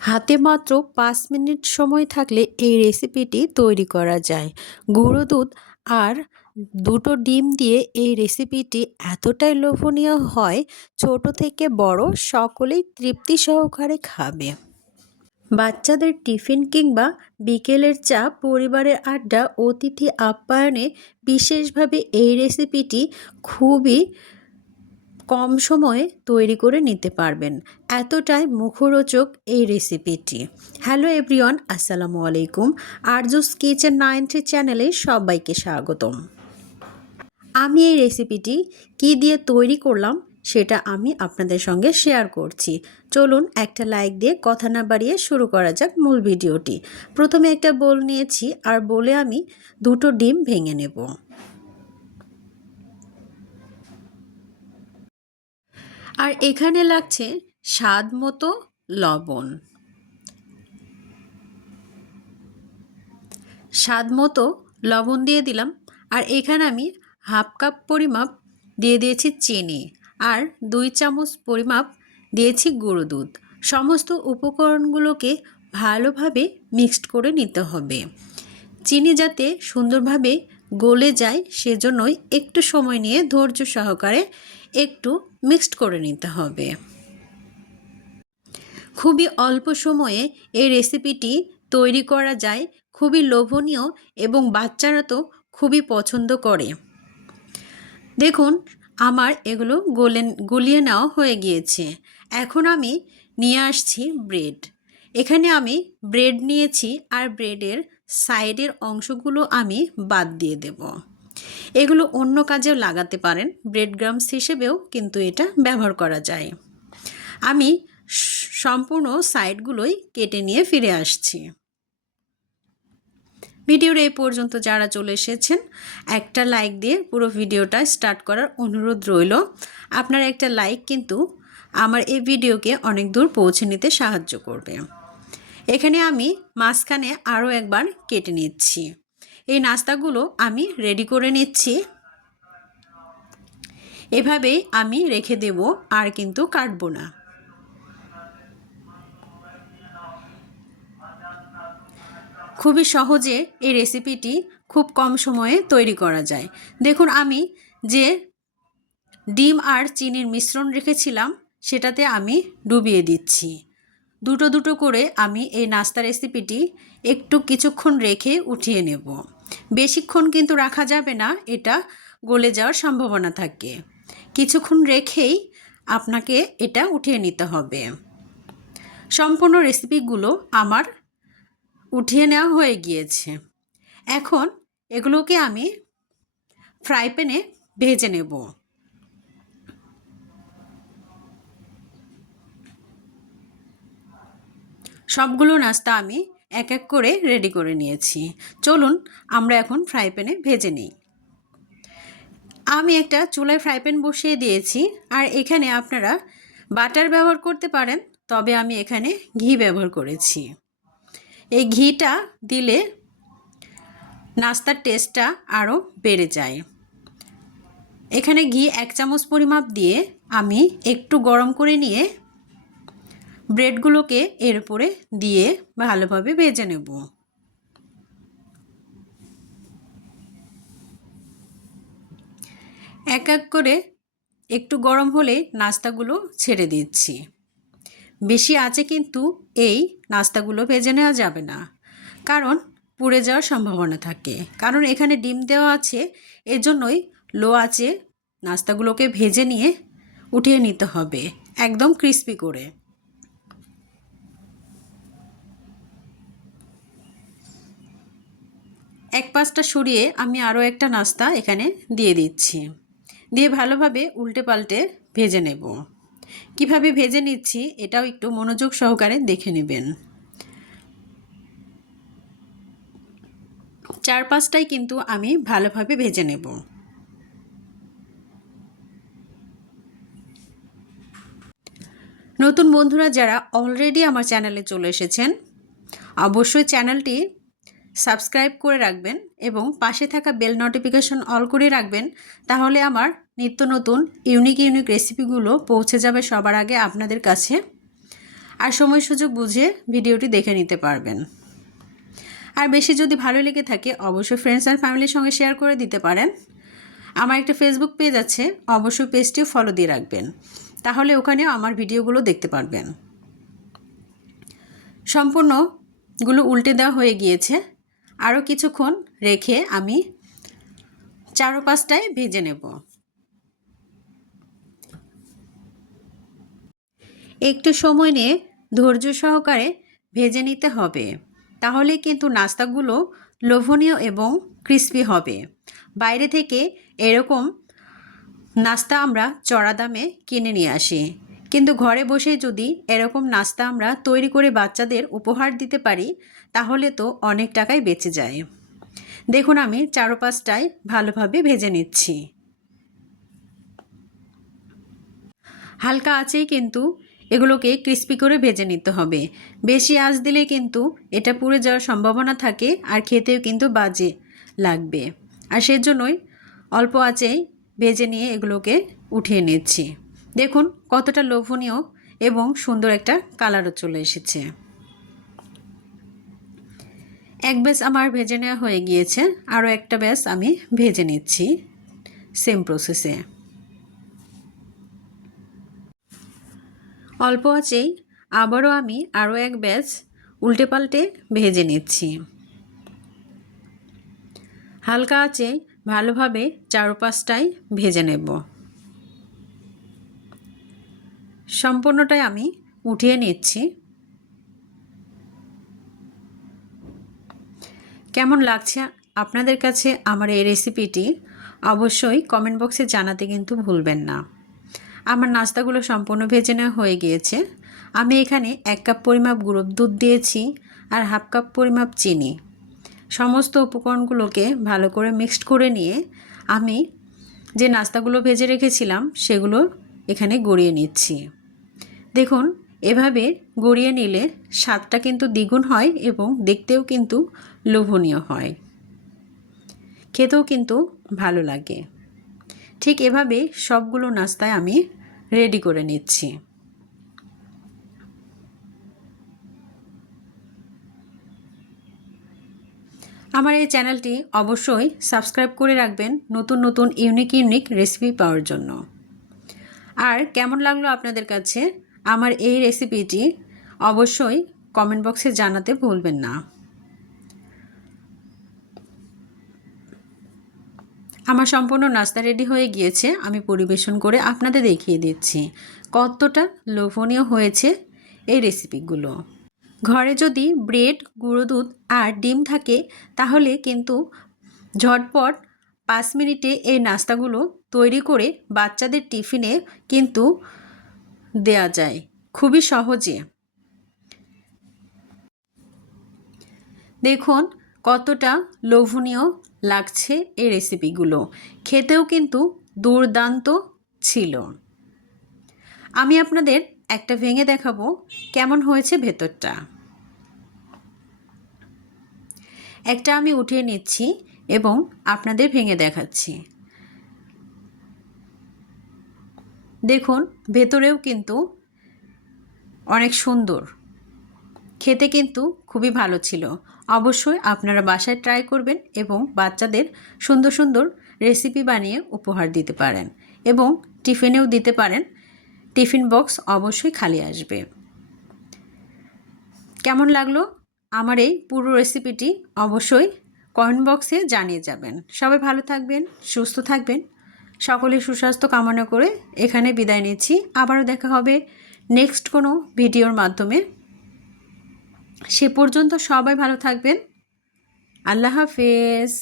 হাতে মাত্র ৫ মিনিট সময় থাকলে এই রেসিপিটি তৈরি করা যায়। গুঁড়ো দুধ আর ২টো ডিম দিয়ে এই রেসিপিটি এতটাই লোভনীয় হয়, ছোট থেকে বড় সকলেই তৃপ্তি সহকারে খাবে। বাচ্চাদের টিফিন কিংবা বিকেলের চা, পরিবারের আড্ডা, অতিথি আপ্যায়নে বিশেষভাবে এই রেসিপিটি খুবই কম সময়ে তৈরি করে নিতে পারবেন। এতটাই মুখরোচক এই রেসিপিটি। হ্যালো এভরিওয়ান, আসসালামু আলাইকুম। আরজুস কিচেন 90 চ্যানেলে সবাইকে স্বাগতম। আমি এই রেসিপিটি কি দিয়ে তৈরি করলাম সেটা আমি আপনাদের সঙ্গে শেয়ার করছি। চলুন একটা লাইক দিয়ে কথা না বাড়িয়ে শুরু করা যাক মূল ভিডিওটি। প্রথমে একটা বোল নিয়েছি আর বোলে আমি 2টো ডিম ভেঙে নেব। আর এখানে লাগছে স্বাদ মতো লবণ, স্বাদ মতো লবণ দিয়ে দিলাম। আর এখানে আমি হাফ কাপ পরিমাপ দিয়ে দিয়েছি চিনি আর 2 চামচ পরিমাপ দিয়েছি গুঁড়ো দুধ। সমস্ত উপকরণগুলোকে ভালোভাবে মিক্সড করে নিতে হবে। চিনি যাতে সুন্দরভাবে গলে যায় সেজন্যই একটু সময় নিয়ে ধৈর্য সহকারে একটু মিক্সড করে নিতে হবে। খুবই অল্প সময়ে এই রেসিপিটি তৈরি করা যায়, খুবই লোভনীয় এবং বাচ্চারা তো খুবই পছন্দ করে। দেখুন আমার এগুলো গলিয়ে নেওয়া হয়ে গিয়েছে। এখন আমি নিয়ে আসছি ব্রেড। এখানে আমি ব্রেড নিয়েছি আর ব্রেডের সাইডের অংশগুলো আমি বাদ দিয়ে দেব। এগুলো অন্য কাজেও লাগাতে পারেন, ব্রেড ক্রাম্বস হিসেবেও কিন্তু এটা ব্যবহার করা যায়। আমি সম্পূর্ণ সাইডগুলোই কেটে নিয়ে ফিরে আসছি। ভিডিওর এই পর্যন্ত যারা চলে এসেছেন, একটা লাইক দিয়ে পুরো ভিডিওটা স্টার্ট করার অনুরোধ রইল। আপনার একটা লাইক কিন্তু আমার এই ভিডিওকে অনেক দূর পৌঁছে নিতে সাহায্য করবে। এখানে আমি মাঝখানে আরও একবার কেটে নিচ্ছি। এই নাস্তাগুলো আমি রেডি করে নিচ্ছি। এভাবেই আমি রেখে দেব, আর কিন্তু কাটবো না। খুবই সহজে এই রেসিপিটি খুব কম সময়ে তৈরি করা যায়। দেখুন আমি যে ডিম আর চিনির মিশ্রণ রেখেছিলাম সেটাতে আমি ডুবিয়ে দিচ্ছি। দুটো দুটো করে আমি এই নাস্তা রেসিপিটি একটু কিছুক্ষণ রেখে উঠিয়ে নেব। বেশিক্ষণ কিন্তু রাখা যাবে না, এটা গলে যাওয়ার সম্ভাবনা থাকে। কিছুক্ষণ রেখেই আপনাকে এটা উঠিয়ে নিতে হবে। সম্পূর্ণ রেসিপিগুলো আমার উঠিয়ে নেওয়া হয়ে গিয়েছে। এখন এগুলোকে আমি ফ্রাই প্যানে ভেজে নেব। সবগুলো নাস্তা আমি এক এক করে রেডি করে নিয়েছি। চলুন আমরা এখন ফ্রাই প্যানে ভেজে নিই। আমি একটা চুলায় ফ্রাই প্যান বসিয়ে দিয়েছি, আর এখানে আপনারা বাটার ব্যবহার করতে পারেন, তবে আমি এখানে ঘি ব্যবহার করেছি। এই ঘিটা দিলে নাস্তার টেস্টটা আরও বেড়ে যায়। এখানে ঘি 1 চামচ পরিমাপ দিয়ে আমি একটু গরম করে নিয়ে ব্রেডগুলোকে এর উপরে দিয়ে ভালোভাবে ভেজে নেব। এক এক করে একটু গরম হলে নাস্তাগুলো ছেড়ে দিচ্ছি। বেশি আঁচে কিন্তু এই নাস্তাগুলো ভেজে নেওয়া যাবে না, কারণ পুড়ে যাওয়ার সম্ভাবনা থাকে। কারণ এখানে ডিম দেওয়া আছে, এজন্যই লো আঁচে নাস্তাগুলোকে ভেজে নিয়ে উঠিয়ে নিতে হবে একদম ক্রিস্পি করে। এক পাশটা সরিয়ে আমি আরও একটা নাস্তা এখানে দিয়ে দিচ্ছি। দিয়ে ভালোভাবে উল্টে পাল্টে ভেজে নেব। কিভাবে ভেজে নিচ্ছি এটাও একটু মনোযোগ সহকারে দেখে নেবেন। চারপাশটাই কিন্তু আমি ভালোভাবে ভেজে নেব। নতুন বন্ধুরা যারা অলরেডি আমার চ্যানেলে চলে এসেছেন, অবশ্যই চ্যানেলটি সাবস্ক্রাইব করে রাখবেন এবং পাশে থাকা বেল নোটিফিকেশন অল করে রাখবেন। তাহলে আমার নিত্য নতুন ইউনিক রেসিপিগুলো পৌঁছে যাবে সবার আগে আপনাদের কাছে। আর সময় সুযোগ বুঝে ভিডিওটি দেখে নিতে পারবেন। আর বেশি যদি ভালো লেগে থাকে অবশ্যই ফ্রেন্ডস অ্যান্ড ফ্যামিলির সঙ্গে শেয়ার করে দিতে পারেন। আমার একটা ফেসবুক পেজ আছে, অবশ্যই পেজটিও ফলো দিয়ে রাখবেন, তাহলে ওখানেও আমার ভিডিওগুলো দেখতে পারবেন। সম্পূর্ণগুলো উল্টে দেওয়া হয়ে গিয়েছে। আরও কিছুক্ষণ রেখে আমি চারপাশটায় ভেজে নেব। একটু সময় নিয়ে ধৈর্য সহকারে ভেজে নিতে হবে, তাহলে কিন্তু নাস্তাগুলো লোভনীয় এবং ক্রিস্পি হবে। বাইরে থেকে এরকম নাস্তা আমরা চড়া দামে কিনে নিয়ে আসি, কিন্তু ঘরে বসে যদি এরকম নাস্তা আমরা তৈরি করে বাচ্চাদের উপহার দিতে পারি তাহলে তো অনেক টাকাই বেঁচে যায়। দেখুন আমি চারপাশটায় ভালোভাবে ভেজে নিচ্ছি। হালকা আঁচেই কিন্তু এগুলোকে ক্রিস্পি করে ভেজে নিতে হবে। বেশি আঁচ দিলে কিন্তু এটা পুড়ে যাওয়ার সম্ভাবনা থাকে আর খেতেও কিন্তু বাজে লাগবে। আর সেজন্যই অল্প আঁচেই ভেজে নিয়ে এগুলোকে উঠিয়ে নিচ্ছি। দেখুন কতটা লোভনীয় এবং সুন্দর একটা কালারও চলে এসেছে। এক ব্যাচ আমার ভেজে নেওয়া হয়ে গিয়েছে, আরও একটা ব্যাচ আমি ভেজে নিচ্ছি সেম প্রসেসে। অল্প আঁচেই আবারও আমি আরও এক ব্যাচ উল্টে পাল্টে ভেজে নিচ্ছি। হালকা আঁচে ভালোভাবে চারপাশটাই ভেজে নেব। সম্পূর্ণটাই আমি উঠিয়ে নিচ্ছি। কেমন লাগছে আপনাদের কাছে আমার এই রেসিপিটি অবশ্যই কমেন্ট বক্সে জানাতে কিন্তু ভুলবেন না। আমার নাস্তাগুলো সম্পূর্ণ ভেজে নেওয়া হয়ে গিয়েছে। আমি এখানে 1 কাপ পরিমাপ গুঁড়ো দুধ দিয়েছি আর হাফ কাপ পরিমাপ চিনি। সমস্ত উপকরণগুলোকে ভালো করে মিক্সড করে নিয়ে আমি যে নাস্তাগুলো ভেজে রেখেছিলাম সেগুলো এখানে গড়িয়ে নিচ্ছি। দেখুন এভাবে গড়িয়ে নিলে স্বাদটা কিন্তু দ্বিগুণ হয় এবং দেখতেও কিন্তু লোভনীয় হয়, খেতেও কিন্তু ভালো লাগে। ঠিক এভাবে সবগুলো নাস্তায় আমি রেডি করে নিচ্ছি। আমার এই চ্যানেলটি অবশ্যই সাবস্ক্রাইব করে রাখবেন নতুন নতুন ইউনিক রেসিপি পাওয়ার জন্য। আর কেমন লাগলো আপনাদের কাছে আমার এই রেসিপিটি অবশ্যই কমেন্ট বক্সে জানাতে ভুলবেন না। আমার সম্পূর্ণ নাস্তা রেডি হয়ে গিয়েছে, আমি পরিবেশন করে আপনাদের দেখিয়ে দিচ্ছি কতটা লোভনীয় হয়েছে এই রেসিপিগুলো। ঘরে যদি ব্রেড, গুঁড়ো দুধ আর ডিম থাকে তাহলে কিন্তু ঝটপট 5 মিনিটে এই নাস্তাগুলো তৈরি করে বাচ্চাদের টিফিনে কিন্তু দেয়া যায় খুবই সহজে। দেখুন কতটা লোভনীয় লাগছে এই রেসিপিগুলো, খেতেও কিন্তু দুর্দান্ত ছিল। আমি আপনাদের একটা ভেঙে দেখাবো কেমন হয়েছে ভেতরটা। একটা আমি উঠিয়ে নিচ্ছি এবং আপনাদের ভেঙে দেখাচ্ছি। দেখুন ভেতরেও কিন্তু অনেক সুন্দর, খেতে কিন্তু খুবই ভালো ছিল। অবশ্যই আপনারা বাসায় ট্রাই করবেন এবং বাচ্চাদের সুন্দর সুন্দর রেসিপি বানিয়ে উপহার দিতে পারেন এবং টিফিনেও দিতে পারেন। টিফিন বক্স অবশ্যই খালি আসবে। কেমন লাগলো আমার এই পুরো রেসিপিটি অবশ্যই কমেন্ট বক্সে জানিয়ে যাবেন। সবাই ভালো থাকবেন, সুস্থ থাকবেন, সকলের সুস্বাস্থ্য কামনা করে এখানে বিদায় নিচ্ছি। আবারও দেখা হবে নেক্সট কোনো ভিডিওর মাধ্যমে। সে পর্যন্ত সবাই ভালো থাকবেন। আল্লাহ হাফেজ।